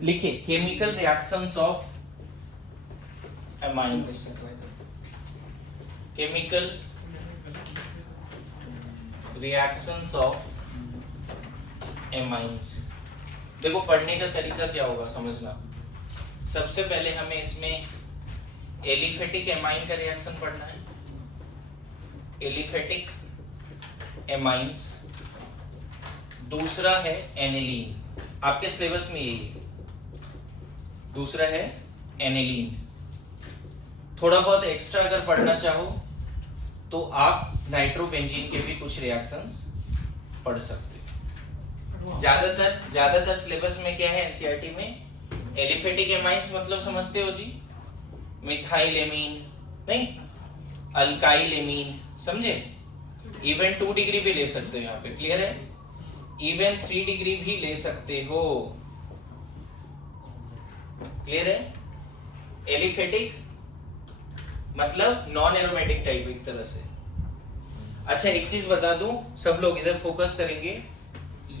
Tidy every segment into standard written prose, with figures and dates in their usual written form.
लिखिए chemical reactions of amines, chemical reactions of amines. देखो पढ़ने का तरीका क्या होगा समझना। सबसे पहले हमें इसमें एलिफेटिक एमाइन का रिएक्शन पढ़ना है, एलिफेटिक एमाइंस। दूसरा है एनिलीन, आपके सिलेबस में यही है। दूसरा है एनिलीन। थोड़ा बहुत एक्स्ट्रा अगर पढ़ना चाहो तो आप नाइट्रोबेंजीन के भी कुछ रिएक्शंस पढ़ सकते हो। ज्यादातर सिलेबस में क्या है एनसीईआरटी में, एलिफेटिक एमाइंस मतलब समझते हो जी, मिथाइल एमीन नहीं, अल्काइल एमीन, समझे। इवन 2 डिग्री भी ले सकते हो यहाँ पे, क्लियर है। इवन 3 डिग्री भी ले सकते हो, क्लियर है। एलिफेटिक मतलब नॉन एरोमेटिक टाइप एक तरह से। अच्छा एक चीज बता दूं, सब लोग इधर फोकस करेंगे,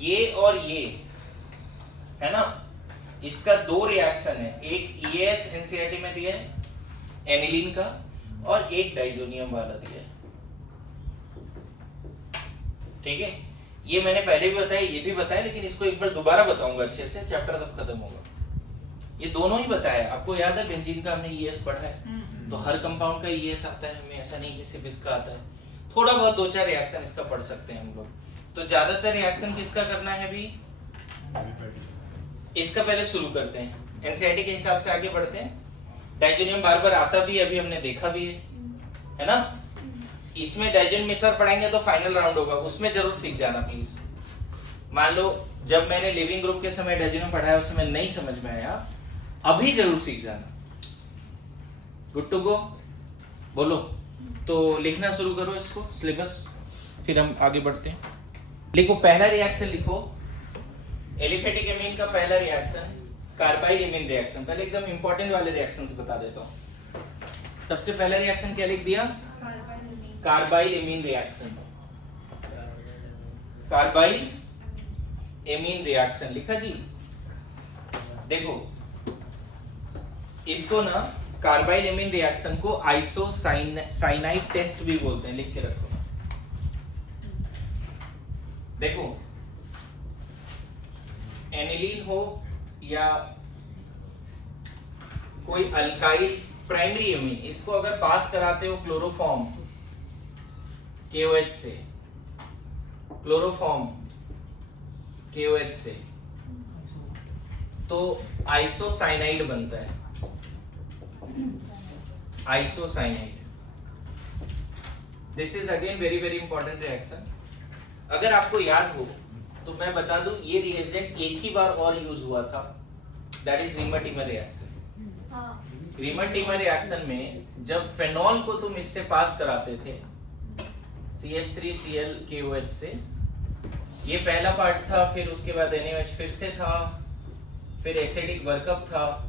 ये और ये है ना, इसका 2 रिएक्शन है। एक EAS एनसीईआरटी में दिया है एनिलीन का, और एक डाइजोनियम वाला दिया है, ठीक है। ये मैंने पहले भी बताया, ये भी बताया, लेकिन इसको एक बार दोबारा बताऊंगा अच्छे से, चैप्टर तब खत्म होगा। ये दोनों ही बताया। आपको याद है बेंजीन का हमने EAS पढ़ा है, तो हर कंपाउंड का EAS आता है हमें, ऐसा नहीं कि सिर्फ इसका आता है। थोड़ा बहुत 2-4 रिएक्शन इसका पढ़ सकते हैं हम लोग। तो ज्यादातर रिएक्शन किसका करना है अभी, इसका पहले शुरू करते हैं, एनसीईआरटी के हिसाब से आगे बढ़ते हैं। डाइजोनियम बार बार आता भी, अभी हमने देखा भी है ना। इसमें डाइजोनियम मिश्रण पढ़ाएंगे तो फाइनल राउंड होगा, उसमें जरूर सीख जाना प्लीज। मान लो जब मैंने लिविंग ग्रुप के समय डाइजोनियम पढ़ाया उस समय नहीं समझ में आया, अभी जरूर सीख जाना। गुड टू गो, बोलो। तो लिखना शुरू करो इसको, सिलेबस, फिर हम आगे बढ़ते हैं। लिखो पहला रिएक्शन, लिखो एलिफेटिक एमीन का पहला रिएक्शन कार्बाइल एमीन रिएक्शन। पहले एकदम इंपॉर्टेंट वाले रिएक्शंस बता देता हूं। सबसे पहला रिएक्शन क्या लिख दिया, carbyl amine reaction. Carbyl amine reaction लिखा जी। देखो इसको ना कार्बाइल एमीन रिएक्शन को आइसोसाइनाइड टेस्ट भी बोलते हैं, लिख के रखो। देखो एनिलीन हो या कोई अल्काइल प्राइमरी एमीन, इसको अगर पास कराते हो क्लोरोफॉर्म KOH से, क्लोरोफॉर्म KOH से, तो आइसोसाइनाइड बनता है, isocyanide. This is again very very important reaction. अगर आपको याद हो तो मैं बता दूं, ये रिएजेंट एक ही बार और यूज हुआ था, that is reamer-teamer reaction. Reamer-teamer reaction में जब फेनॉल को तुम इससे पास कराते थे CH3Cl KOH से, ये पहला पार्ट था, फिर उसके बाद NaOH फिर से था, फिर एसिडिक वर्कअप था,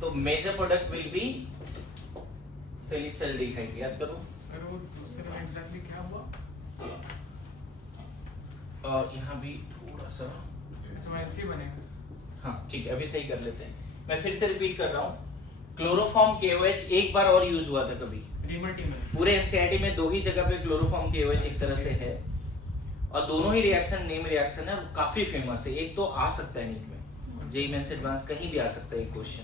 तो मेजर प्रोडक्ट विल बी सैलिसिलडिहाइड। याद करो एग्जैक्टली क्या हुआ, और यहाँ भी थोड़ा सा ऐसे बनेगा। हाँ ठीक है, अभी सही कर लेते हैं। मैं फिर से रिपीट कर रहा हूँ, क्लोरोफॉर्म KOH एक बार और यूज हुआ था कभी, पूरे एनसीईआरटी में 2 ही जगह पे क्लोरोफॉर्म KOH एक तरह से है, और दोनों ही रिएक्शन नेम रिएक्शन है, काफी फेमस है। एक तो आ सकता है नीट में, जेईई मेंस एडवांस कहीं भी आ सकता है क्वेश्चन।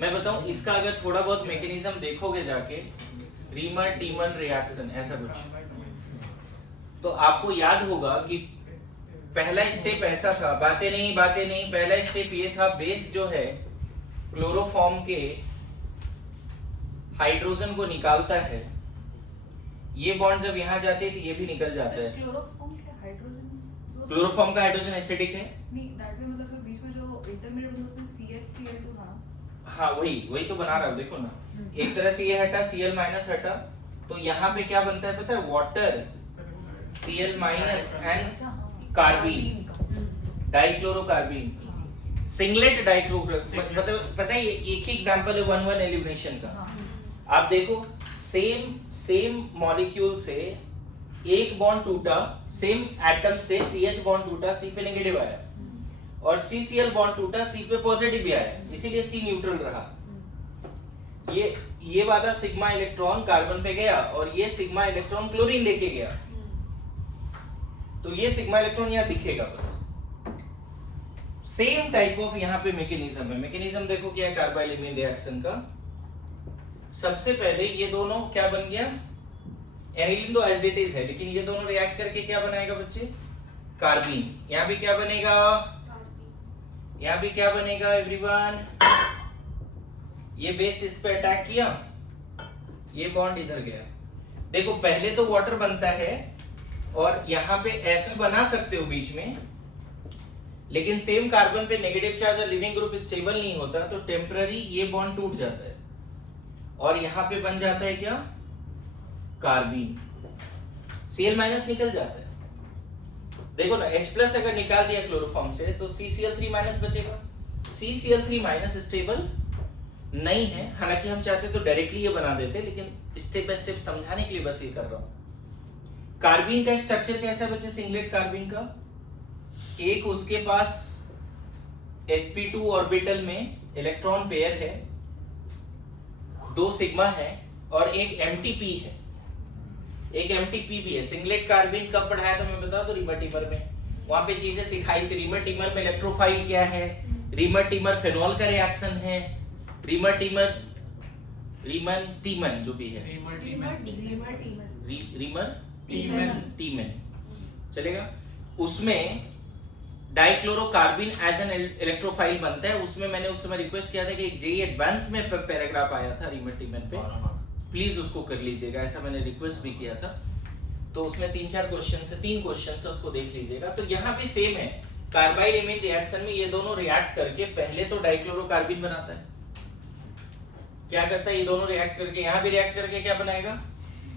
मैं बताऊं इसका अगर थोड़ा बहुत मैकेनिज्म देखोगे जाके, रीमर-टीमर रिएक्शन ऐसा कुछ, तो आपको याद होगा कि पहला स्टेप ऐसा था, बातें नहीं पहला स्टेप ये था, बेस जो है क्लोरोफॉर्म के हाइड्रोजन को निकालता है, ये बॉन्ड जब यहाँ जाते हैं तो ये भी निकल जाता है। क्लोरोफॉर्म का हाइड्रोजन एसिडिक है नहीं, दैट वे मतलब फिर बीच में जो इंटरमीडिएट होता है उसमें CH Cl2 था। हाँ वही तो बना रहा हूँ, देखो ना, एक तरह से ये हटा, Cl माइनस हटा, तो यहाँ पे क्या बनता है पता है, water Cl minus and carbene, डाइक्लोरोकार्बीन, singlet dichloro. मतलब पता है एक ही एग्जांपल है 1-1 एलिमिनेशन का। आप देखो सेम मॉलिक्यूल से एक बॉन्ड टूटा, सेम एटम से CH बॉन्ड टूटा, C पे नेगेटिव आया, और CCl बॉन्ड टूटा, C पे पॉजिटिव भी आया, इसीलिए C न्यूट्रल रहा। ये वाला सिग्मा इलेक्ट्रॉन कार्बन पे गया और ये सिग्मा इलेक्ट्रॉन क्लोरीन लेके गया, तो ये सिग्मा इलेक्ट्रॉन यहाँ दिखेगा बस। सेम टाइप ऑफ यहाँ पे मैकेनिज्म है। मैकेनिज्म देखो क्या है कार्बाइल इमीन रिएक्शन का। सबसे पहले ये दोनों क्या बन गया, एनिलीन तो एज इट इज है, लेकिन ये दोनों रिएक्ट करके क्या बनाएगा बच्चे, कार्बीन। यहाँ भी क्या बनेगा, यहाँ भी क्या बनेगा एवरीवन, ये बेस इस पे अटैक किया, ये बॉन्ड इधर गया। देखो पहले तो वाटर बनता है और यहाँ पे ऐसा बना सकते हो बीच में, लेकिन सेम कार्बन पे नेगेटिव चार्ज और लिविंग ग्रुप स्टेबल नहीं होता, तो टेम्पररी ये बॉन्ड टूट जाता है और यहाँ पे बन जाता है क्या, कार्बीन। Cl माइनस निकल जाता है। देखो ना H प्लस अगर निकाल दिया क्लोरोफॉर्म से तो CCl3 माइनस बचेगा। CCl3 माइनस स्टेबल नहीं है, हालांकि हम चाहते तो डायरेक्टली ये बना देते, लेकिन स्टेप बाय स्टेप समझाने के लिए बस ये कर रहा हूं। कार्बीन का स्ट्रक्चर कैसा बचे, सिंगलेट कार्बीन का, एक उसके पास sp2 ऑर्बिटल में इलेक्ट्रॉन पेयर है, 2 सिग्मा है और एक एमटीपी है, एक एमटीपी भी है। सिंगलेट कार्बीन कब पढ़ाया था मैं बता दो, रिमर में, वहां पे चीजें सिखाई थी। रिमर में इलेक्ट्रोफाइल क्या है, रिमर फेनॉल का रिएक्शन है, रिमन टीमन जो भी है, टीमन चलेगा। उसमें डाइक्लोरोकार्बिन एज एन इलेक्ट्रोफाइल बनता है। उसमें मैंने उस समय रिक्वेस्ट किया था कि जेई एडवांस में पैराग्राफ आया था रिमन पे, प्लीज उसको कर लीजिएगा, ऐसा मैंने रिक्वेस्ट भी किया था। तो उसमें 3-4 क्वेश्चन है, 3 क्वेश्चन है, उसको देख लीजिएगा। तो यहाँ भी सेम है, कार्बाइल इमीन रिएक्शन में ये दोनों रिएक्ट करके पहले तो डाइक्लोरोकार्बिन बनाता है, क्या करता है, ये दोनों रिएक्ट करके यहाँ भी रिएक्ट करके क्या बनाएगा,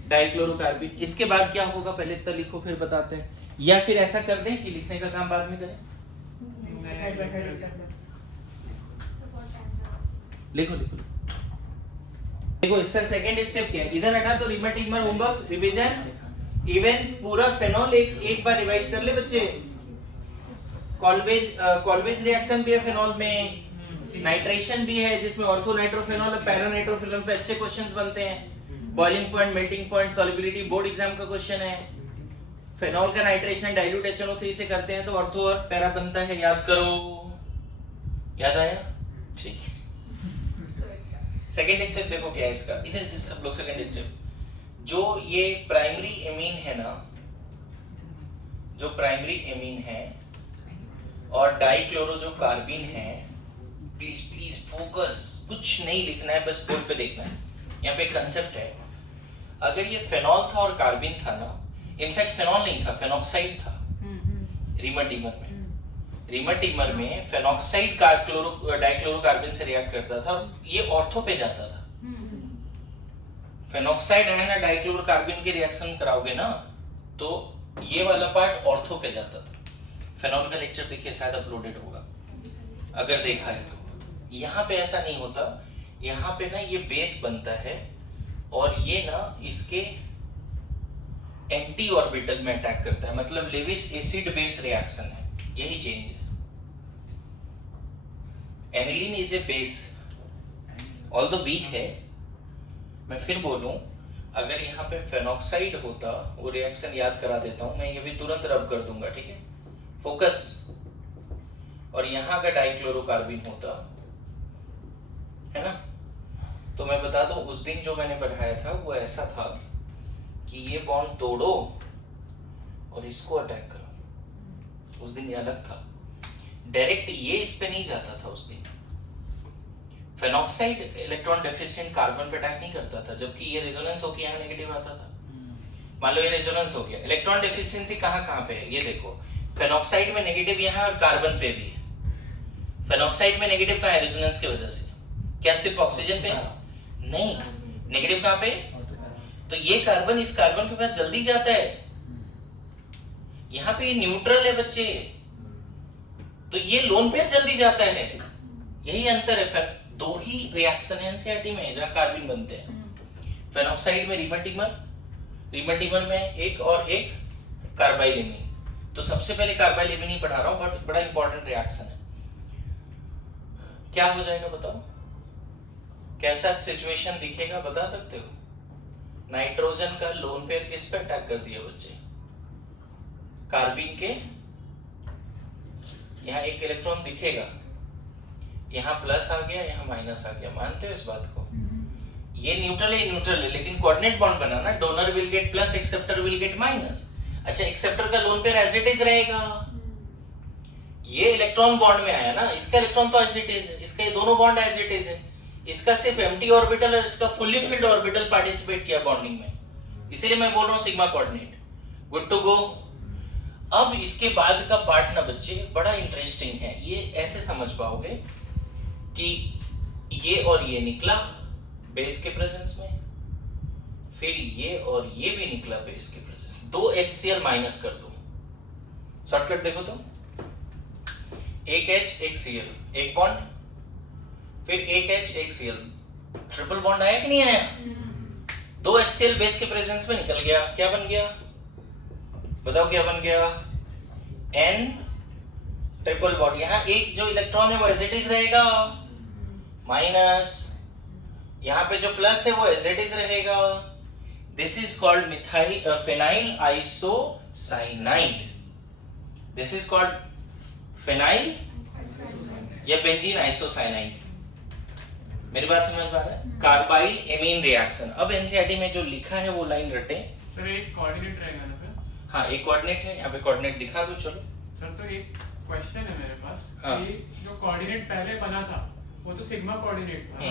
डाइक्लोरोकार्बिन। इसके बाद क्या होगा पहले इतना लिखो फिर बताते हैं, या फिर ऐसा कर दें कि लिखने का काम बाद में करें। लिखो लिखो देखो, इसका सेकंड स्टेप क्या है, इधर हटा तो रिमर होमवर्क रिवीजन, इवन पूरा फेनॉल एक बार रिवाइज कर ले बच्चे। कॉल्वेज रिएक्शन भी है फेनॉल में, नाइट्रेशन भी है जिसमें ऑर्थो नाइट्रोफेनॉल और पैरा नाइट्रोफिनॉल पे अच्छे क्वेश्चंस बनते हैं। Boiling point, melting point, solubility board exam का क्वेश्चन है। फेनॉल का नाइट्रेशन डाइल्यूट HNO3 से करते हैं तो ऑर्थो और पैरा बनता है, याद करो, याद आया, ठीक। सेकंड स्टेप देखो क्या है इसका, इधर सब लोग सेकंड स्टेप, जो ये प्राइमरी एमीन है ना, जो प्राइमरी एमीन है और डाइक्लोरो जो कार्बिन है, प्लीज प्लीज फोकस, कुछ नहीं लिखना है, बस बोर्ड पे देखना है। यहाँ पे कंसेप्ट है, अगर ये फेनॉल था और कार्बिन था ना, इनफैक्ट फेनॉल नहीं था, फेनॉक्साइड था रिमर में फेनॉक्साइड का डाइक्लोरोकार्बिन से रिएक्ट करता था, ये ऑर्थो पे जाता था। फेनॉक्साइड है ना, डाइक्लोरोकार्बिन के रिएक्शन कराओगे ना तो ये वाला पार्ट ऑर्थो पे जाता था। फेनॉल का लेक्चर देखिए, शायद अपलोडेड होगा अगर देखा है तो। यहाँ पे ऐसा नहीं होता, यहाँ पे ना ये बेस बनता है और ये ना इसके एंटी ऑर्बिटल में अटैक करता है, मतलब लेविस एसिड बेस रिएक्शन है, यही चेंज है। Aniline is a base, although weak है। मैं फिर बोलूं, अगर यहाँ पे फेनॉक्साइड होता, वो रिएक्शन याद करा देता हूं मैं, ये भी तुरंत रब कर दूंगा, ठीक है, फोकस। और यहाँ का डाइक्लोरोकार्बिन होता है ना, तो मैं बता दूं उस दिन जो मैंने पढ़ाया था वो ऐसा था कि ये बॉन्ड तोड़ो और इसको अटैक करो। उस दिन ये अलग था, डायरेक्ट ये इस पे नहीं जाता था उस दिन। फेनॉक्साइड इलेक्ट्रॉन डेफिशिएंट कार्बन पे अटैक नहीं करता था, जबकि ये रेजोनेंस होके यहाँ नेगेटिव आता था। मान लो ये रेजोनेंस हो गया, इलेक्ट्रॉन डेफिशिएंसी कहाँ पे है, ये देखो, फेनॉक्साइड में नेगेटिव यहाँ और कार्बन पे भी है। फेनॉक्साइड में नेगेटिव कहाँ है, रेजोनेंस की वजह से। क्या सिर्फ ऑक्सीजन पे? नहीं, नेगेटिव कहाँ पे? तो ये कार्बन इस कार्बन के पास जल्दी जाता है, यहाँ पे न्यूट्रल है बच्चे, तो ये लोन पेयर जल्दी जाता है। यही अंतर है, दो ही रिएक्शन है एनसीईआरटी में जहाँ कार्बन बनते हैं। फेनॉक्साइड में रिमर में एक और एक कार्बाइल इमीन। तो सबसे पहले कार्बाइल इमीन ही पढ़ा रहा हूँ, बट बड़ा इंपॉर्टेंट रिएक्शन है। क्या हो जाएगा बताओ, कैसा सिचुएशन दिखेगा बता सकते हो? नाइट्रोजन का लोन पेयर किस पे अटैक कर दिया बच्चे? कार्बिन के यहाँ एक इलेक्ट्रॉन दिखेगा, यहाँ प्लस आ गया, यहाँ माइनस आ गया, मानते हो इस बात को? ये न्यूट्रल है, लेकिन कोऑर्डिनेट बॉन्ड बना ना, donor will get plus, acceptor will get minus. अच्छा, एक्सेप्टर का lone pair as it is रहेगा, ये इलेक्ट्रॉन बॉन्ड में आया ना, इसका इलेक्ट्रॉन तो एज इट इज है, इसका ये दोनों बॉन्ड एज इट इज है, इसका सिर्फ एम्प्टी ऑर्बिटल और इसका फुल्ली फिल्ड ऑर्बिटल पार्टिसिपेट किया बॉन्डिंग में, इसीलिए मैं बोल रहा हूँ sigma coordinate. Good to go. अब इसके बाद का पार्ट ना बच्चे बड़ा इंटरेस्टिंग है, ये ऐसे समझ पाओगे कि ये और ये निकला बेस के प्रेजेंस में, फिर ये और ये भी निकला बेस के प्रेजेंस, दो HCl माइनस कर दो, शॉर्टकट देखो तो, एक H एक Cl, एक बॉन्ड, फिर एक H एक Cl, ट्रिपल बॉन्ड आया कि नहीं आया? दो HCl बेस के प्रेजेंस में निकल गया, क्या बन गया बताओ, क्या बन गया? N ट्रिपल बॉन्ड, यहाँ एक जो इलेक्ट्रॉन है वो एज इट इज रहेगा, माइनस यहाँ पे जो प्लस है वो एज इट इज रहेगा। This is called methyl phenyl isocyanide, this is called phenyl या बेंजीन आइसोसाइनाइड। मेरी बात समझ पा रहा है? Carbyl amine reaction. अब एनसीईआरटी में जो लिखा है वो लाइन रटे सर, एक कोऑर्डिनेट रहेगा ना फिर? हाँ, एक कोऑर्डिनेट है, यहाँ पे कोऑर्डिनेट दिखा दो। चलो सर, तो एक क्वेश्चन है मेरे पास हाँ। कि जो कोऑर्डिनेट पहले बना था वो तो सिग्मा कोऑर्डिनेट था,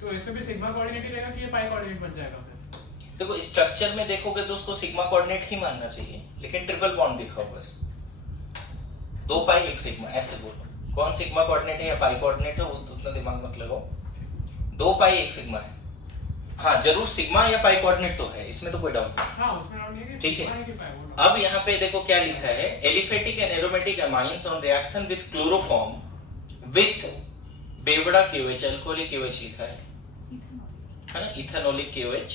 तो इसमें भी सिग्मा कोऑर्डिनेट ही रहेगा कि ये पाई कोऑर्डिनेट बन जाएगा फिर? देखो, स्ट्रक्चर में देखोगे तो उसको सिग्मा कोऑर्डिनेट ही मानना चाहिए, लेकिन ट्रिपल बॉन्ड दिखाओ बस, 2 पाई 1 सिग्मा, ऐसे बोलो। कौन सिग्मा कोऑर्डिनेट है या पाई कोऑर्डिनेट है वो उतना दिमाग मत लगाओ, 2 पाई 1 सिग्मा है। हाँ, जरूर सिग्मा या पाई कोऑर्डिनेट तो है, इसमें तो कोई डाउट नहीं। हाँ, उसमें डाउट नहीं है, ठीक है। सिग्मा ही पाई वो। अब यहाँ पे देखो क्या लिखा है, aliphatic and aromatic amines on reaction with chloroform with बेवड़ा KOH, अल्कोहलिक KOH लिखा है ना, इथेनॉलिक KOH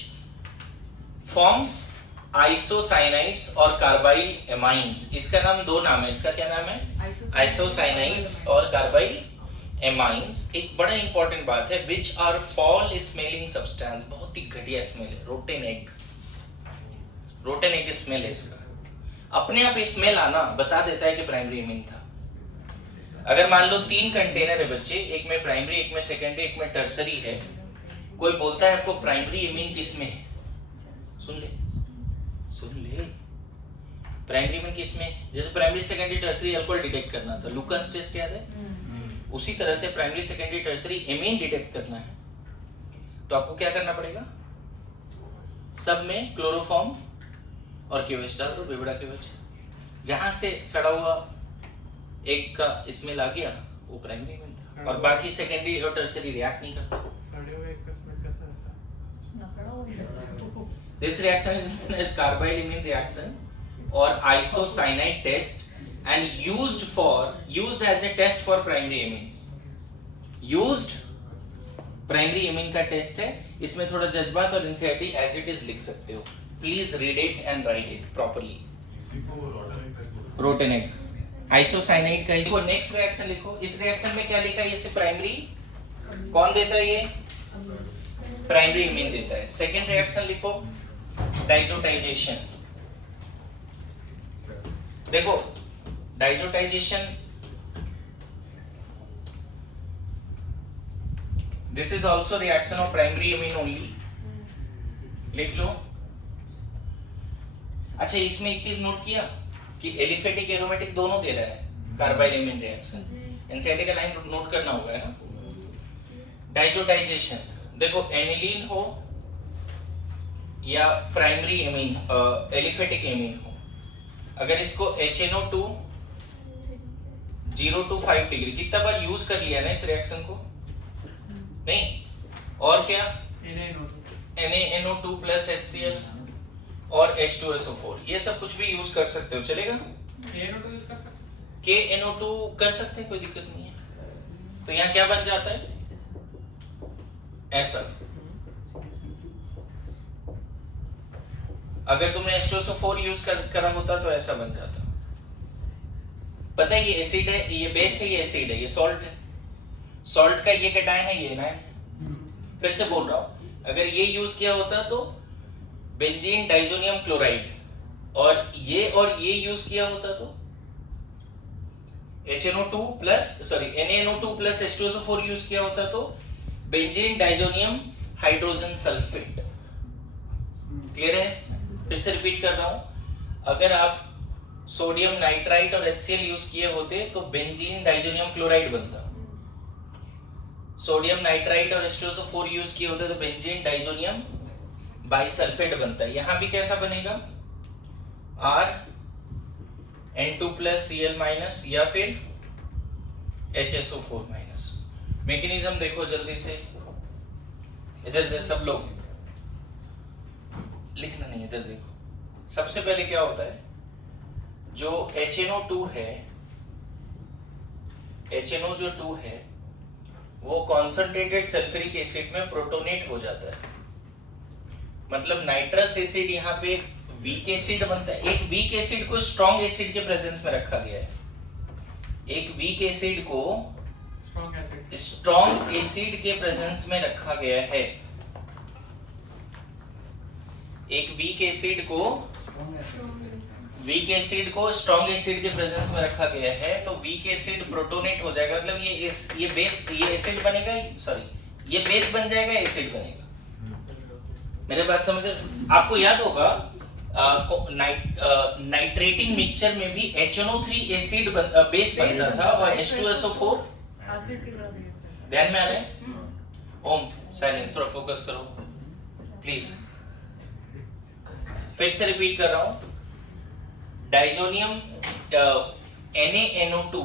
फॉर्म्स आइसोसाइनाइड्स और कार्बाइल एमाइंस। इसका नाम, दो नाम है, इसका क्या नाम है? आइसोसाइनाइड्स और कार्बाइल एमाइंस। एक बड़ा इंपॉर्टेंट बात है, which are foul smelling substance, बहुत ही घटिया स्मेल है, rotten egg, rotten egg smell है इसका। अपने आप स्मेल आना बता देता है कि प्राइमरी एमीन था। अगर मान लो 3 कंटेनर है बच्चे, एक में प्राइमरी, एक में सेकेंडरी, एक में टर्सरी है, कोई बोलता है आपको प्राइमरी एमीन किस में है, सुन ले प्राइमरी एमीन किस में, जैसे primary secondary tertiary alcohol detect करना था, लुकास टेस्ट याद है? उसी तरह से primary secondary tertiary amine detect करना है, तो आपको क्या करना पड़ेगा, सब में क्लोरोफॉर्म और KOH डाल दो, बेवड़ा KOH, जहां से सड़ा हुआ एक का स्मेल आ गया वो प्राइमरी एमीन था, और बाकी सेकेंडरी और टर्सरी रिएक्ट नहीं करता। सड़े हुए एक का स्मेल कैसा रहता है? This reaction is known as carbyl amine reaction or isocyanide test and used as a test for primary amines. Used primary amine का टेस्ट है, इसमें थोड़ा जज्बात और एनसीईआरटी एज इट इज लिख सकते हो, please read it and write it properly. रोटेनेट आइसोसाइनाइड का इसको नेक्स्ट रिएक्शन लिखो। इस रिएक्शन में क्या लिखा है, इसे प्राइमरी कौन देता है, ये प्राइमरी एमीन देता है। सेकेंड रिएक्शन लिखो, डाइजोटाइजेशन। देखो diazotization, this is also reaction of primary amine only, लिख लो। अच्छा, इसमें एक चीज नोट किया कि एलिफेटिक एरोमेटिक दोनों दे रहा है कार्बाइल एमीन रिएक्शन, एनसीईआरटी का लाइन नोट करना होगा, है ना। डाइजोटाइजेशन देखो, एनिलीन हो या प्राइमरी एमीन एलिफेटिक एमीन हो, अगर इसको HNO2 0 to 5 डिग्री, कितना बार यूज कर लिया ना इस रिएक्शन को, नहीं, और क्या NaNO2 plus HCl और H2SO4, ये सब कुछ भी यूज कर सकते हो, चलेगा। KNO2 यूज कर सकते हैं, KNO2 कर सकते हैं, कोई दिक्कत नहीं है। तो यहाँ क्या बन जाता है, ऐसा। अगर तुमने H2SO4 यूज करा होता तो ऐसा बन जाता। पता है ये एसिड है, ये बेस है, ये एसिड है, ये सॉल्ट है। सॉल्ट का ये कैटायन है, ये एनायन। फिर से बोल रहा हूं, अगर ये यूज किया होता तो बेंजीन डाइजोनियम क्लोराइड, और ये यूज किया होता तो HNO2 plus sorry NaNO2 plus H2SO4 use किया होता तो benzene diazonium hydrogen sulphate. Clear है? फिर से रिपीट कर रहा हूं, अगर आप सोडियम नाइट्राइट और HCl यूज किए होते तो बेंजीन डाइजोनियम क्लोराइड बनता। सोडियम नाइट्राइट और H2SO4 यूज किए होते तो बेंजीन डाइजोनियम बाइसल्फेट बनता। यहां भी कैसा बनेगा? R N2 plus Cl minus या फिर HSO4 माइनस। मैकेनिज्म देखो जल्दी से, इधर सब लोग लिखना नहीं, इधर देखो। सबसे पहले क्या होता है, जो HNO2 है, HNO जो 2 है वो कॉन्संट्रेटेड सल्फ्यूरिक एसिड में प्रोटोनेट हो जाता है। मतलब नाइट्रस एसिड यहाँ पे वीक एसिड बनता है। एक वीक एसिड को स्ट्रॉन्ग एसिड के प्रेजेंस में रखा गया है, एक वीक एसिड को स्ट्रॉन्ग एसिड के प्रेजेंस में रखा गया है। एक वीक एसिड को स्ट्रॉन्ग एसिड के प्रेजेंस में रखा गया है, तो वीक एसिड प्रोटोनेट हो जाएगा। मतलब ये एसिड बनेगा, सॉरी ये बेस बन जाएगा, एसिड बनेगा। मेरे बात समझ रहे? आपको याद होगा नाइट्रेटिंग मिक्सचर में भी HNO3 एसिड बेस बनता था और H2SO4 एसिड की तरह बिहेव करता है। ध्यान में आ रहा है? ओम साइलेंस, थोड़ा फोकस करो प्लीज। फिर से रिपीट कर रहा हूं, डाइजोनियम NaNO2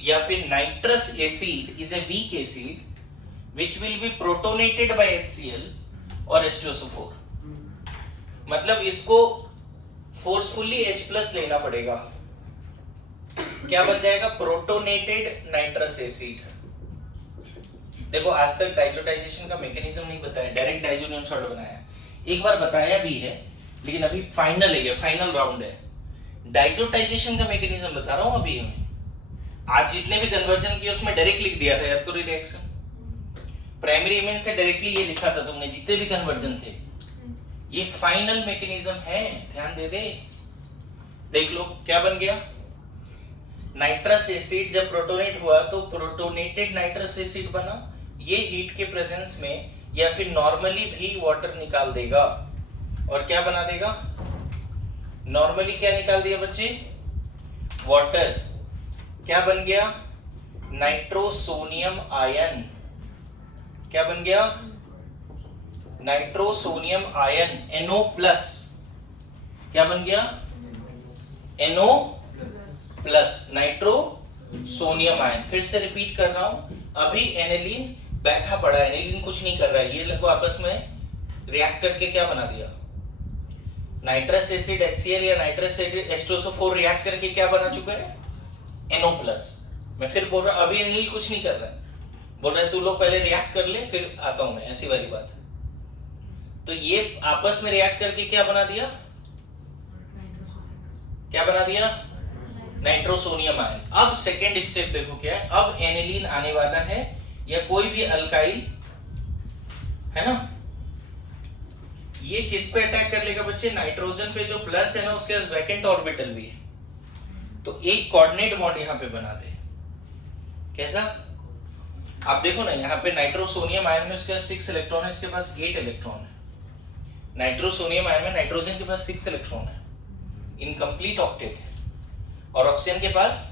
या फिर nitrous acid is a weak acid which will be protonated by HCl और H2SO4। मतलब इसको फोर्सफुली H प्लस लेना पड़ेगा। क्या बन जाएगा? Protonated nitrous acid. देखो आज तक डाइजोटाइजेशन का मैकेनिज्म नहीं बताया, डायरेक्ट डाइजोनियम सॉल्ट बनाया। एक बार बताया भी है, लेकिन अभी फाइनल है, ये फाइनल राउंड है। डाइजोटाइजेशन का मैकेनिज्म बता रहा हूं अभी हमें। आज जितने भी कन्वर्जन किए उसमें डायरेक्ट लिख दिया था, याद करो रिएक्शन। प्राइमरी इमेज से डायरेक्टली ये लिखा था तुमने, जितने भी कन्वर्जन थे। ये फाइनल मैकेनिज्म है, ध्यान दे दे। देख लो क्या बन गया। नाइट्रस एसिड जब प्रोटोनेट हुआ तो प्रोटोनेटेड नाइट्रस एसिड बना। ये हीट के प्रेजेंस में या फिर नॉर्मली भी वाटर निकाल देगा और क्या बना देगा? नॉर्मली क्या निकाल दिया बच्चे? वाटर। क्या बन गया? Nitrosonium ion. क्या बन गया? Nitrosonium ion, NO plus. क्या बन गया? NO plus, nitrosonium ion. फिर से रिपीट कर रहा हूं, अभी एनिलीन बैठा पड़ा है, एनिलीन कुछ नहीं कर रहा है, ये लोग आपस में रिएक्ट करके क्या बना दिया? नाइट्रस एसिड HCl या नाइट्रस एसिड H2SO4 रिएक्ट करके क्या बना चुका है? NO plus. मैं फिर बोल रहा हूं, अभी एनिलीन कुछ नहीं कर रहा है, बोल रहा है तू लोग पहले रिएक्ट कर ले फिर आता हूं मैं, ऐसी वाली बात। तो ये आपस में रिएक्ट करके क्या बना दिया? क्या बना दिया? Nitrosonium ion. अब सेकेंड स्टेप देखो क्या है। अब एनिलीन आने वाला है या कोई भी अल्काइल है ना, ये किस पे अटैक कर लेगा बच्चे? नाइट्रोजन पे जो प्लस है ना, उसके पास वैकेंट ऑर्बिटल भी है, तो एक कोऑर्डिनेट बॉन्ड यहां पे बना दे। कैसा? आप देखो ना, यहाँ पे नाइट्रोसोनियम आयन में उसके पास 6 इलेक्ट्रॉन है, इसके पास 8 इलेक्ट्रॉन है। नाइट्रोसोनियम आयन में नाइट्रोजन के पास 6 इलेक्ट्रॉन है, इनकम्प्लीट ऑक्टेट है, और ऑक्सीजन के पास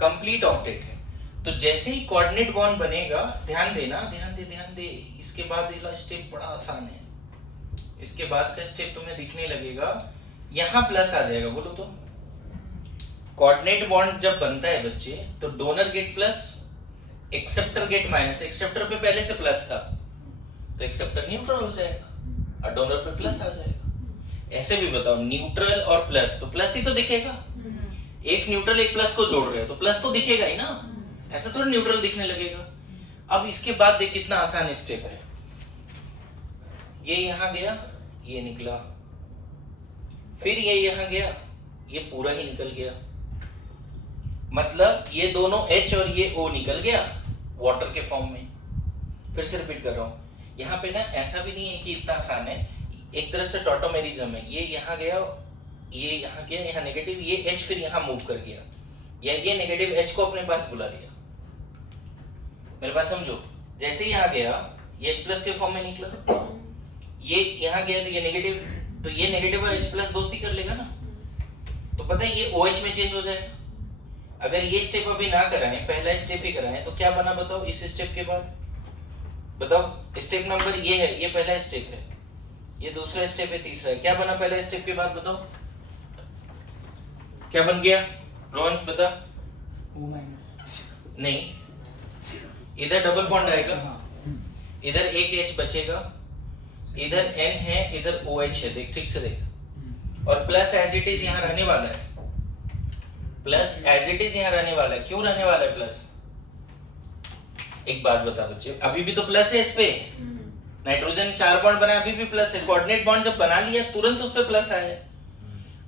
कंप्लीट ऑक्टेट है। तो जैसे ही कोऑर्डिनेट बॉन्ड बनेगा, ध्यान देना, ध्यान दे। इसके बाद वाला स्टेप बड़ा आसान है। इसके बाद का स्टेप तुम्हें दिखने लगेगा, यहां प्लस आ जाएगा, बोलो तो। कोऑर्डिनेट बॉन्ड जब बनता है बच्चे, तो donor gate plus, acceptor get minus. Acceptor पे पहले से प्लस था तो एक्सेप्टर न्यूट्रल हो जाएगा और डोनर पे प्लस आ जाएगा। ऐसे भी बताओ, न्यूट्रल और प्लस, तो प्लस ही तो दिखेगा। एक न्यूट्रल एक प्लस को जोड़ रहे हो तो प्लस तो दिखेगा ही ना, ऐसा थोड़ा न्यूट्रल दिखने लगेगा। अब इसके बाद देख कितना आसान स्टेप है। ये यहां गया, ये निकला, फिर ये यहां गया, ये पूरा ही निकल गया। मतलब ये दोनों H और ये O निकल गया, वाटर के फॉर्म में। फिर से रिपीट कर रहा हूँ, यहाँ पे ना ऐसा भी नहीं है कि इतना आसान है, एक तरह से टॉटोमेरिज्म है, ये यहाँ गया, ये यहाँ गया, यहाँ नेगेटिव, ये H फिर यहाँ मूव कर गया, या ये नेगेटिव H को अपने पास बुला लिया। मेरे पास समझो, जैसे ही यहाँ गया ये H प्लस के फॉर्म में निकला, ये यहाँ गया तो ये नेगेटिव, तो ये नेगेटिव और H प्लस दोस्ती कर लेगा ना, तो पता है ये OH में चेंज हो जाएगा। अगर ये स्टेप अभी ना कराएं, पहला स्टेप ही कराएं, तो क्या बना बताओ इस स्टेप के बाद? बताओ, स्टेप नंबर ये है, ये पहला स्टेप है, ये दूसरा स्टेप है, तीसरा है, क्या बना पहला स्टेप के बाद? बताओ क्या बन गया रोहन, बता। नहीं, इधर डबल बॉन्ड आएगा, इधर एक H बचेगा, इधर N है, इधर OH है, देख ठीक से देख, और प्लस एज इट इज यहाँ रहने वाला है, प्लस एज इट इज यहाँ रहने वाला है। क्यों रहने वाला है प्लस? एक बात बता बच्चे, अभी भी तो प्लस है इस पे, नाइट्रोजन 4 बॉन्ड बना, अभी भी प्लस है, कोऑर्डिनेट बॉन्ड जब बना लिया तुरंत उस पे प्लस आया।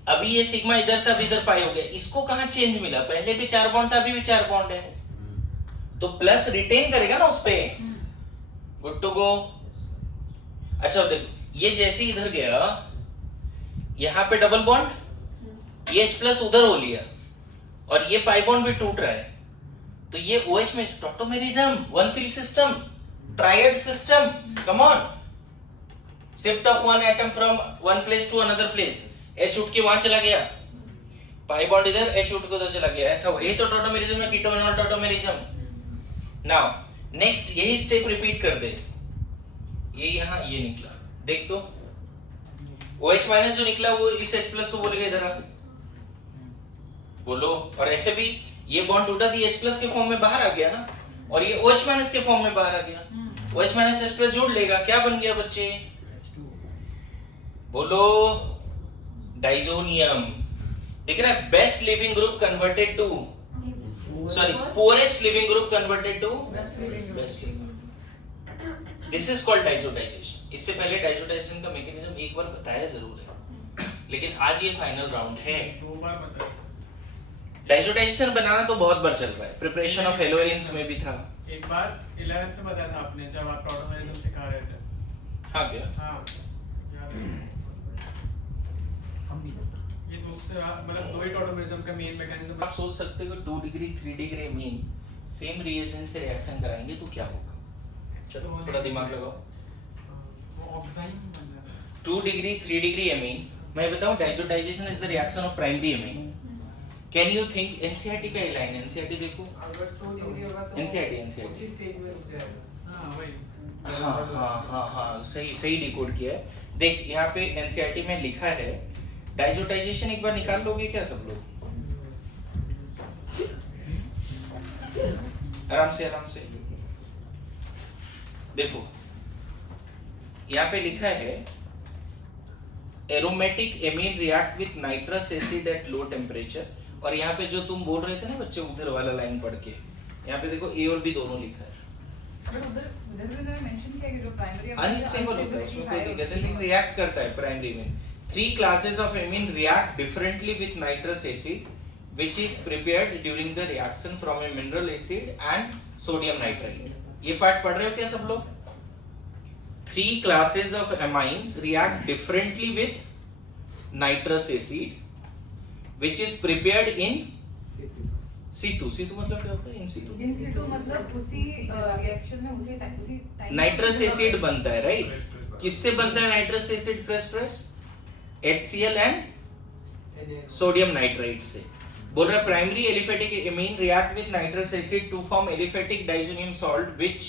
अभी ये सिग्मा इधर था, अभी इधर पाई हो गया, इसको कहाँ चेंज मिला? पहले भी 4 बॉन्ड था, अभी भी 4 बॉन्ड है, तो प्लस रिटेन करेगा ना उस पे। Good to go. अच्छा देखो, ये जैसे इधर गया, यहाँ पे डबल बॉन्ड, ये H प्लस उधर हो लिया, और ये पाई बॉन्ड भी टूट रहा है, तो ये OH में tautomerism, 1-3 system, triad system, come on, shift of one atom from one place to another place, H उठ के वहां चला गया, पाई बॉन्ड इधर, H उठ के उधर चला गया, ऐसा हुआ। ये तो टॉटोमेरिज्म है, कीटो एनोल टॉटोमेरिज्म। नाउ नेक्स्ट यही स्टेप रिपीट कर दे, ये यहाँ ये निकला, देख तो OH माइनस जो निकला वो इस H प्लस को बोलेगा इधर आ, बोलो। और ऐसे भी ये बॉन्ड टूटा थी, H प्लस के फॉर्म में बाहर आ गया ना, और ये OH माइनस के फॉर्म में बाहर आ गया, OH माइनस H प्लस जोड़ लेगा, क्या बन गया बच्चे? बोलो, डाइजोनियम। दिख रहा है, best leaving group converted to, sorry poorest leaving group converted to best leaving. This is called diazotisation. इससे पहले डाइजोटाइजेशन का मैकेनिज्म एक बार बताया जरूर है, लेकिन आज ये फाइनल राउंड है। 2 बार बताया। डाइजोटाइजेशन बनाना तो बहुत बार चल रहा है, प्रिपरेशन ऑफ हेलोरिन्स में भी था। एक बार 11th में बताया था आपने, जब आप टॉटोमेरिज्म सिखा रहे थे। हाँ क्या? हाँ याद है। ये दूसरा मतलब 2 ही टॉटोमेरिज्म का मेन मैकेनिज्म। आप सोच सकते हो 2 degree 3 degree mean same reagent से रिएक्शन कराएंगे तो क्या होगा? चलो थोड़ा दिमाग लगाओ। वो ऑक्साइन बन जाता है। 2 डिग्री 3 डिग्री एमीन, मैं बताऊं diazotization is the reaction of primary amine. Can you think NCERT का ये लाइन, एनसीईआरटी देखो, अगर 2 डिग्री होगा तो एनसीईआरटी उसी स्टेज में रुक जाएगा। हाँ वही। हाँ सही डिकोड किया है। देख यहाँ पे एनसीईआरटी में लिखा है डाइजोटाइजेशन, एक बार निकाल लोगे क्या सब लोग? आराम से देखो, यहाँ पे लिखा है aromatic amine react with nitrous acid at low temperature, और यहाँ पे जो तुम बोल रहे थे ना बच्चे उधर वाला लाइन पढ़ के, यहाँ पे देखो ए और बी दोनों लिखा है। बट उधर भी उन्होंने मेंशन किया कि जो प्राइमरी अनस्टेबल होता है, उसमें कोई दिक्कत नहीं, रिएक्ट करता है प्राइमरी में। 3 classes of amine react differently with nitrous acid, which is prepared during the reaction from a mineral acid and sodium nitrite. ये पार्ट पढ़ रहे हो क्या सब लोग? 3 classes of amines react differently with nitrous acid, which is prepared in C2 मतलब क्या होता है? in situ मतलब उसी रिएक्शन में उसी टाइम नाइट्रस एसिड बनता है, राइट? किससे बनता है nitrous acid? Fresh HCl and sodium nitrite से। बोल रहा है primary aliphatic amine react with nitrous acid to form aliphatic diazonium salt which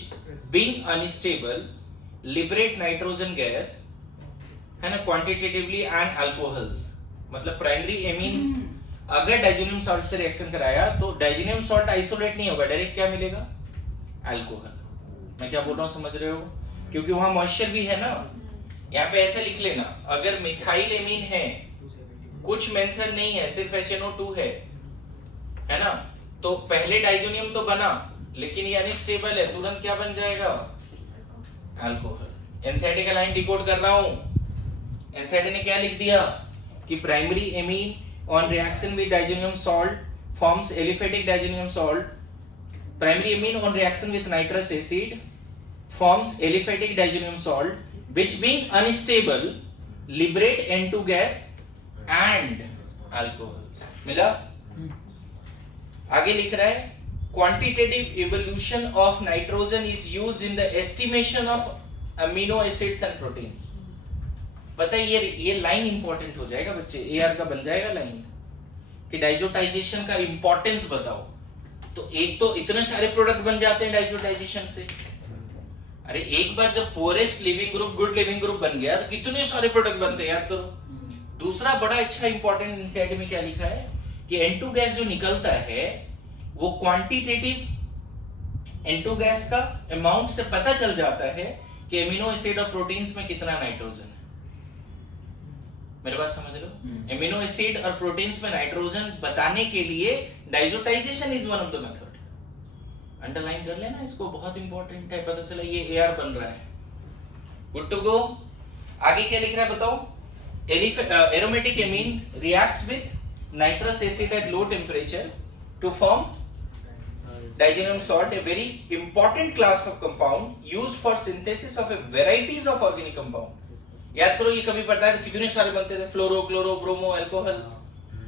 being unstable liberate nitrogen gas, है ना, क्वांटिटेटिवली एंड अल्कोहल्स। मतलब प्राइमरी एमीन अगर डाइजोनियम सॉल्ट से reaction कराया तो डाइजोनियम सॉल्ट आइसोलेट नहीं होगा, डायरेक्ट क्या मिलेगा? अल्कोहल। मैं क्या बोल रहा हूँ समझ रहे हो? क्योंकि वहां मॉइस्चर भी है ना। यहाँ पे ऐसे लिख लेना, अगर मिथाइल एमीन है, कुछ मेंशन नहीं है, सिर्फ HNO2 है ना, तो पहले डाइजोनियम तो बना लेकिन ये अनस्टेबल है, तुरंत क्या बन जाएगा? अल्कोहल। एनसीईआरटी का लाइन डिकोड कर रहा हूं। एनसीईआरटी ने क्या लिख दिया कि primary amine on reaction with diazonium salt forms aliphatic diazonium salt primary amine on reaction with nitrous acid forms aliphatic diazonium salt which being unstable liberate N2 gas and alcohols. मिला? आगे लिख रहा है quantitative evolution of nitrogen is used in the estimation of amino acids and proteins. पता है ये line important हो जाएगा बच्चे, AR का बन जाएगा लाइन कि डाइजोटाइजेशन का इंपॉर्टेंस बताओ। तो एक तो इतने सारे प्रोडक्ट बन जाते हैं डाइजोटाइजेशन से, अरे एक बार जब forest leaving group good leaving group बन गया तो कितने सारे प्रोडक्ट बनते हैं, याद करो। दूसरा बड़ा अच्छा इंपॉर्टेंट एनसीईआरटी में क्या लिखा है कि N2 गैस जो निकलता है वो क्वांटिटेटिव N2 गैस का अमाउंट से पता चल जाता है कि एमिनो एसिड और प्रोटीन्स में कितना नाइट्रोजन है। मेरी बात समझ लो, एमिनो एसिड और प्रोटीन्स में नाइट्रोजन बताने के लिए diazotization is one of the method. Underline कर लेना इसको, बहुत इंपॉर्टेंट है। पता चला ये AR बन रहा है, गुड टू गो। आगे क्या लिख रहा है बताओ। Aromatic amine reacts with nitrous acid at low temperature to form diazonium salt, a very important class of compound used for synthesis of a varieties of organic compound। याद करो ये कभी पढ़ा है तो कितने सारे बनते थे, फ्लोरो क्लोरो ब्रोमो अल्कोहल,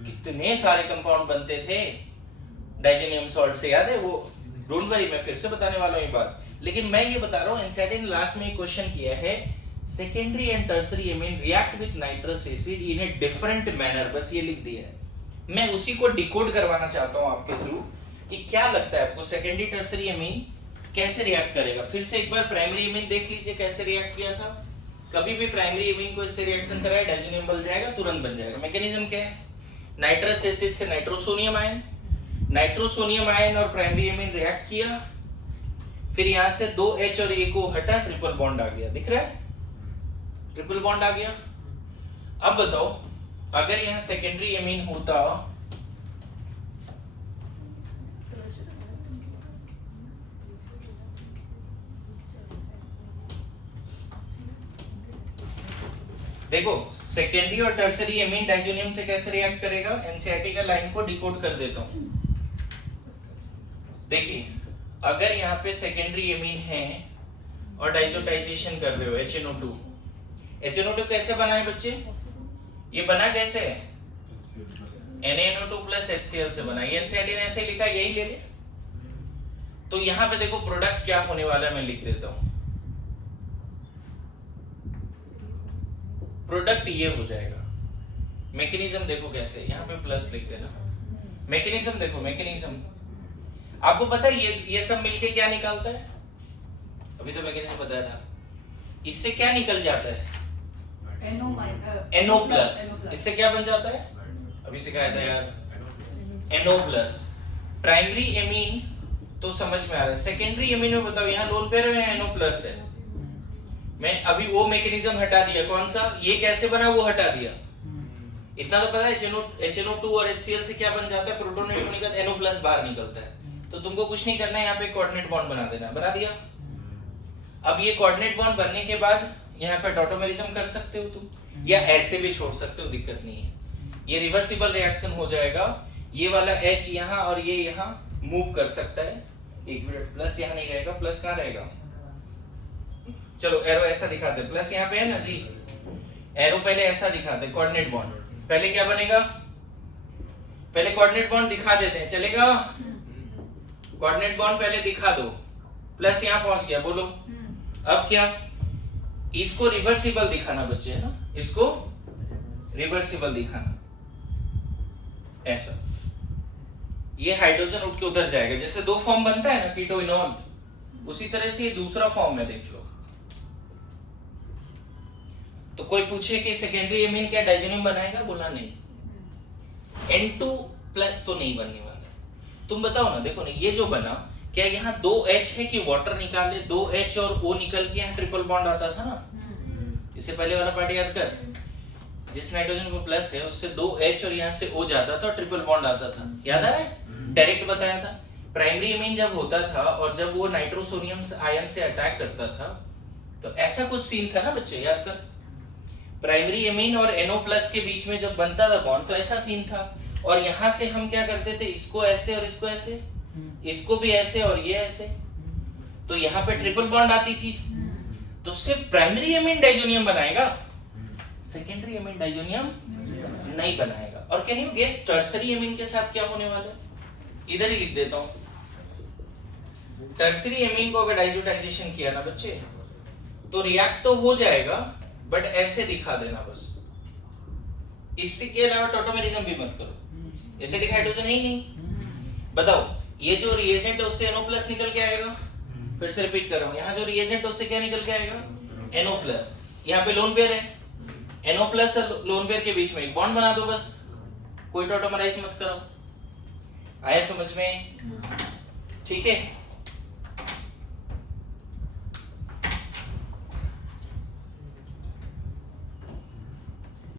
कितने सारे कंपाउंड बनते थे डाइजेनियम सॉल्ट से, याद है वो। डोंट वरी, मैं फिर से बताने वाला हूं ये बात, लेकिन मैं ये बता रहा हूं एनसीईआरटी ने लास्ट में एक क्वेश्चन किया है, secondary and tertiary amine react with nitrous acid in a different manner, बस ये लिख दिया है। मैं उसी को डिकोड करवाना चाहता हूं आपके थ्रू कि क्या लगता है आपको सेकेंडरी टर्सरी एमीन कैसे रिएक्ट करेगा। फिर से एक बार प्राइमरी एमीन देख लीजिए कैसे रिएक्ट किया था। कभी भी प्राइमरी एमीन को इससे रिएक्शन कराए डाइजेनियम बन जाएगा, तुरंत बन जाएगा। मैकेनिज्म क्या है, नाइट्रस एसिड से नाइट्रोसोनियम आयन, नाइट्रोसोनियम आयन और प्राइमरी एमीन रिएक्ट किया, फिर यहां से 2H और A को हटा, ट्रिपल बॉन्ड आ गया, दिख रहा है ट्रिपल बॉन्ड आ गया। अब बताओ अगर यहां सेकेंडरी एमीन होता देखो सेकेंडरी और टर्सरी एमीन डाइजेनियम से कैसे रिएक्ट करेगा, एनसीईआरटी का लाइन को डिकोड कर देता हूं। देखिए अगर यहाँ पे सेकेंडरी एमीन है और डाइजोटाइजेशन कर रहे हो HNO2, HNO2 कैसे बना है बच्चे, ये बना कैसे है, NaNO2 प्लस HCl से बना। ये एनसीईआरटी ने ऐसे ही लिखा, यही ले ले। तो यहाँ पे देखो प्रोडक्ट क्या होने वाला है, मैं लिख देता हूं। प्रोडक्ट ये हो जाएगा। मैकेनिज्म देखो कैसे, यहाँ पे प्लस लिख देना। मैकेनिज्म देखो, मैकेनिज्म आपको पता है ये सब मिलके क्या निकालता है, अभी तो मैकेनिज्म बताया था। इससे क्या निकल जाता है, NO प्लस। इससे क्या बन जाता है, अभी सिखाया था यार, NO प्लस। प्राइमरी एमीन तो समझ में आ रहा है, सेकेंडरी एमीन में बताओ, यहाँ लोन पेयर में NO प्लस है। मैं अभी वो मैकेनिज्म हटा दिया, कौन सा, ये कैसे बना वो हटा दिया। इतना तो पता है HNO2 और HCl से क्या बन जाता है, प्रोटॉन न्यूट्रॉन के साथ NO प्लस बाहर निकलता है। तो तुमको कुछ नहीं करना है, यहाँ पे कोऑर्डिनेट बॉन्ड बना देना, बना दिया। अब ये कोऑर्डिनेट बॉन्ड बनने के बाद यहाँ पे टॉटोमेरिज्म कर सकते हो तुम, या ऐसे भी छोड़ सकते हो, दिक्कत नहीं है। ये रिवर्सिबल रिएक्शन हो जाएगा, ये वाला H यहाँ और ये यहाँ मूव कर सकता है। एक मिनट, प्लस यहाँ नहीं रहेगा, प्लस कहाँ रहेगा, चलो एरो ऐसा दिखाते, प्लस यहाँ पे है ना जी, एरो पहले ऐसा दिखाते, कोऑर्डिनेट बॉन्ड। पहले क्या बनेगा, पहले कोऑर्डिनेट बॉन्ड दिखा देते हैं, चलेगा। कोऑर्डिनेट बॉन्ड पहले दिखा दो, प्लस यहाँ पहुंच गया, बोलो अब क्या, इसको रिवर्सिबल दिखाना बच्चे, है ना, इसको रिवर्सिबल दिखाना, ऐसा। ये हाइड्रोजन उठ के उधर जाएगा, जैसे दो फॉर्म बनता है ना कीटो इनोल, उसी तरह से ये दूसरा फॉर्म में देख लो। तो कोई पूछे कि सेकेंडरी एमीन क्या डाइजेनियम बनाएगा, बोला नहीं। N2 प्लस तो नहीं बनने वाला। तुम बताओ ना, देखो ना ये जो बना, क्या यहाँ 2H है कि वाटर निकाले, 2H और O निकल के यहाँ ट्रिपल बॉन्ड आता था ना। इससे पहले वाला पार्ट याद कर, जिस नाइट्रोजन को प्लस है उससे 2H और यहाँ से O जाता था और ट्रिपल बॉन्ड आता था, याद आ रहा है, डायरेक्ट बताया था। प्राइमरी एमीन जब होता था और जब वो नाइट्रोसोनियम आयन से अटैक करता था तो ऐसा कुछ सीन था ना बच्चे, याद कर। प्राइमरी एमीन और NO प्लस के बीच में जब बनता था बॉन्ड तो ऐसा सीन था, और यहाँ से हम क्या करते थे, इसको ऐसे और इसको ऐसे, इसको भी ऐसे और ये ऐसे, तो यहाँ पे ट्रिपल बॉन्ड आती थी, तो सिर्फ प्राइमरी एमीन डाइजोनियम बनाएगा, सेकेंडरी एमीन डाइजोनियम नहीं बनाएगा। और can you guess tertiary amine के साथ क्या होने वाला है? इधर ही लिख देता हूं। टर्सरी एमीन को अगर डाइजोटाइजेशन किया ना बच्चे, तो रिएक्ट तो हो जाएगा, बट ऐसे दिखा देना बस। इससे के अलावा टॉटोमेरिज्म भी मत करो, एसिडिक हाइड्रोजन ही नहीं। बताओ, ये जो रिएजेंट है उससे NO+ निकल के आएगा, फिर से रिपीट कर रहा हूं, यहाँ जो रिएजेंट है उससे क्या निकल के आएगा? NO+। यहाँ पे लोन पेयर है, NO+ और लोन पेयर के बीच में एक बॉन्ड बना दो बस, कोई टॉटोमराइज मत करो। आया समझ में? ठीक है।